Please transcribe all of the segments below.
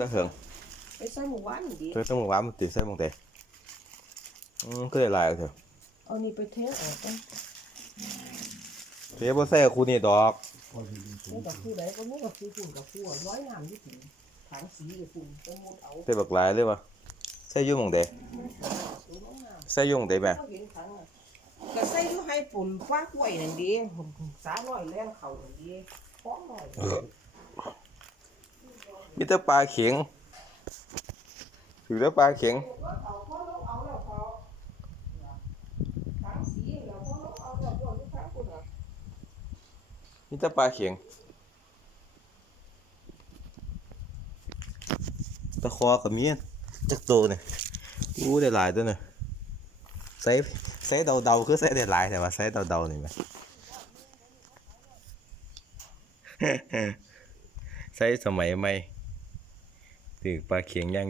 ตะเหิงไปใส่หมู่บ้านนี่ดิเธอต้องมาว่ามันติดใส่บงเตอืมก็ได้หลายเอาเถอะเอานี่ไปเทออกกันเทียบว่าใส่กับคูนี่ดอกนี่กับคู่ใดก็มุกกับคู่ฝุ่นกับคู่อะร้อยน้ำยี่ถึงถังสีกับฝุ่นไปมุดเอาใส่บักหลายเลยวะใส่อยุ่หมองเตสูงน้ำใส่อยุ่หมองเตแม่เขาเห็นถังอะก็ใส่อยู่ให้ปุ่นคว้ากล้วยนั่นดีสามร้อยแรงเขานั่นดีฟ้องหน่อย มีแต่ปลาเข็งถือแต่ปลาเข็งมีแต่ปลาเข็งตะคอกับมีจักโตเนี่ยอู้ได้หลายตัวเนี่ยใส่ใส่เดาๆคือใส่ได้หลายแต่ว่าใส่เดาๆนี่ไหมใส่สมัยใหม่ ถือปลาเข็งย่าง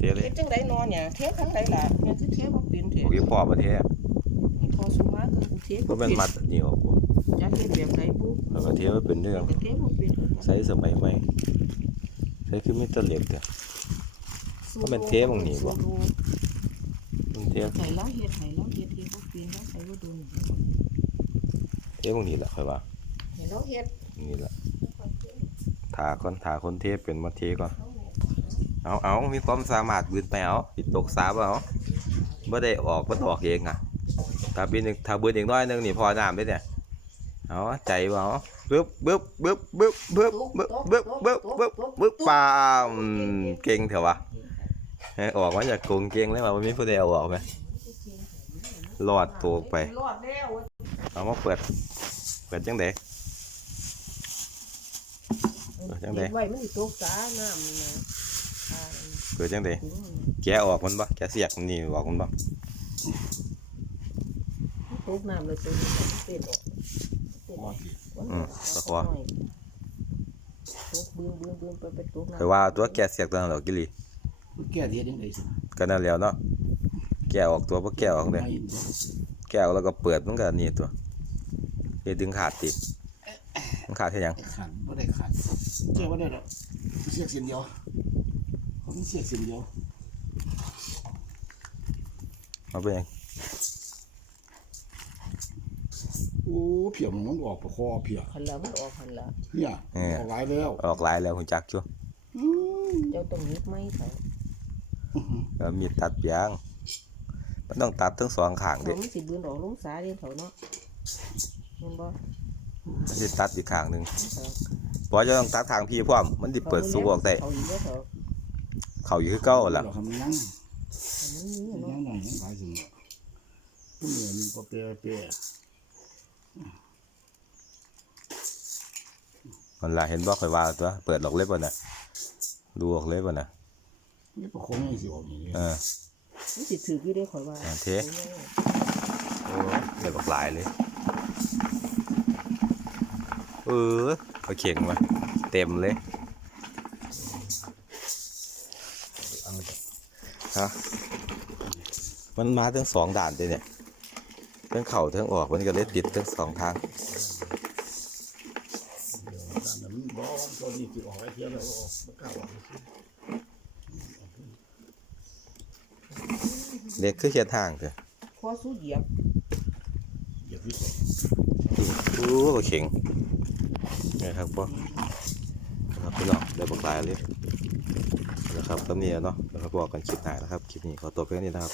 เดี๋ยวเลเทยจังไดนอนเนี่ยเททั้งไดล่ะเนี่ยคือเทบ่เป็นเทโอ้ยพอประเทศนี่พอสุมาก็เทก็เป็นมัดอันนี่ออกบ่จะเฮ็ดแบบไหนปุ๊แล้วก็เทไว้เป็นเรื่องก็เทบ่เป็นใช้สมัยใหม่ใช้คือมีแตะเหล็กเด้อก็เป็นเทบางนี่บ่มันเทใส่แล้วเฮ็ดให้แล้วเฮ็ดเฮ็ดบ่เป็นแล้วใส่บ่โดนเทพวกนี้แหละค่อยว่าให้เราเฮ็ดนี่แหละถาก่อนถาคนเทเป็นมาเทก่อน เอาเอามีความสามารถบืนไปเอาติดตกสาบเอาบ่ได้ออกบ่ออกเองอะถ้าเป็นถ้าบืนอีกน้อยหนึงนี่พอน้ำได้เนี่ยเอาใจบ่เอาบึ๊บบึ๊บบึ๊บบึ๊บบึ๊บบึ๊บบึ๊บบึ๊บบึ๊บบึ๊บปามเก่งเถอะวะออกมาจากกรงเก่งเลยว่ามันมีผู้ใดเอาออกไหมรอดตัวไปเอามาเปิด เปิดจังไดเออจังใดไว้มันสิตกสาน้ำนี่นะ เปิดจังไดแกะออกมันบ่แกะเสียกมันนี่ออกมันบ่ตกน้ำเลยตัวนี้มันเป็นออกเป็นออกอืมตะขอตกบึ้งบึ้งบึ้งไปไปตกน้ำเคยว่าตัวแกะเสียกตัวนั้นดอกกิลีแก้เทียดยังไงสิก็นั่นแล้วเนาะแกะออกตัวบ่แกะออกเด้แกะออกแล้วก็เปิดมันก็นี่ตัวเฮ็ดดึงขาดติมันขาดเฮ็ดหยังขาดไม่ได้ขาดเจ้าไม่ได้หรอกเสียกเส้นเดียว เขาเสียกเส้นเดียวมันเป็นหยังโอ้เพียมันออกประคอเพียหันละมันออกหันละเนี่ยออกหลายแล้วออกหลายแล้วฮู้จักอยู่อืมเจ้าต้องยึดไม้เขาก็มีดตัดยางมันต้องตัดทั้งสองข้างเขาเด้ไม่สิบืนออกลงสาเดียวเขาเนาะเห็นบ่มันสิตัดอีกข้างหนึงเพราะจะต้องตัดทางพี่พร้อมมันสิเปิดสู้ออกได้ เขาอยู่คือเก่าล่ะเราทำนั่งมันมีนั่งยังหลายสิ่งผู้เหนือมันก็เปรี้ยเปรี้ยมันล่ะเห็นบ่ค่อยว่าตัวเปิดออกเลยบ่น่ะดูออกเลยบ่น่ะนี่ประคงยังสิออกอย่างนี้เออมันสิถืออยู่ได้ข่อยว่าเทโอ้ได้บักหลายเลยเออเอาเข่งมาเต็มเลย ฮะมันมาทั้งสองด่านเลยเนี่ยทั้งเข่าทั้งออกมันก็เลยติดทั้งสองทางด้านนั้นมันบอกตัวนี้สิออกไอ้เทียแล้วออกมันกล้าออกเล็กคือเขียนทางเถอะพอสู้เหยียบอย่าพิสโอ้เอาเข่งนี่ครับพ่อนะครับพี่น้องได้บักหลายเลย นะครับตำเนียเนาะแล้วก็บอกกันคลิปหน้านะครับ คลิปนี้ขอตัวเพียงนี้นะครับ